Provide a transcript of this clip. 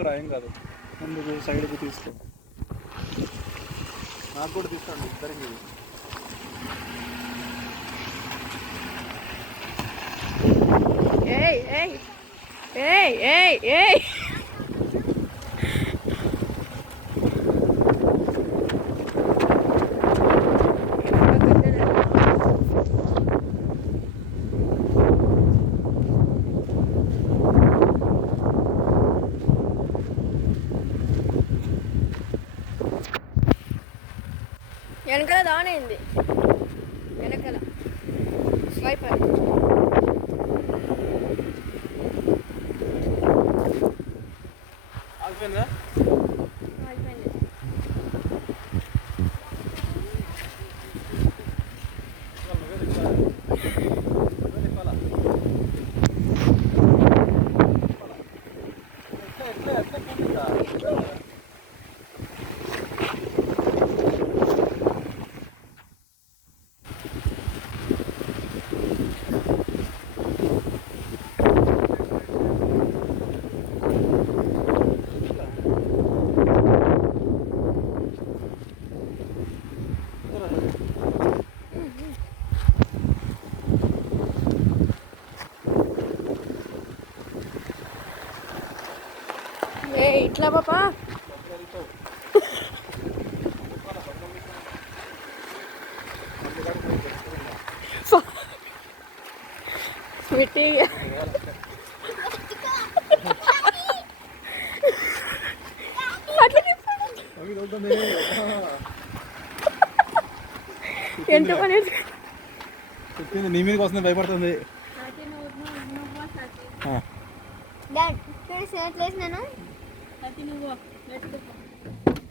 ముందుకు రాయం కాదు. ముందుకు సైడ్కి తీసుకో. నాకు కూడా తీసుకోండి ఇద్దరికి. ఏయ్ ఏయ్ ఏయ్ ఏయ్ ఏయ్ వెనకాల దానైంది? వెనకాల. స్వైపర్ ఆగిపోయిందా? అయిపోయింది ఏ ఇట్లా పాపా? తిప్పాడు. ఎంత పని చెప్పింది నీ మీదకి వస్తుంది భయపడుతుంది. ఆ. డాడ్ ఇక్కడ షర్ట్ వేసినాను 来，丁丁哥，来这个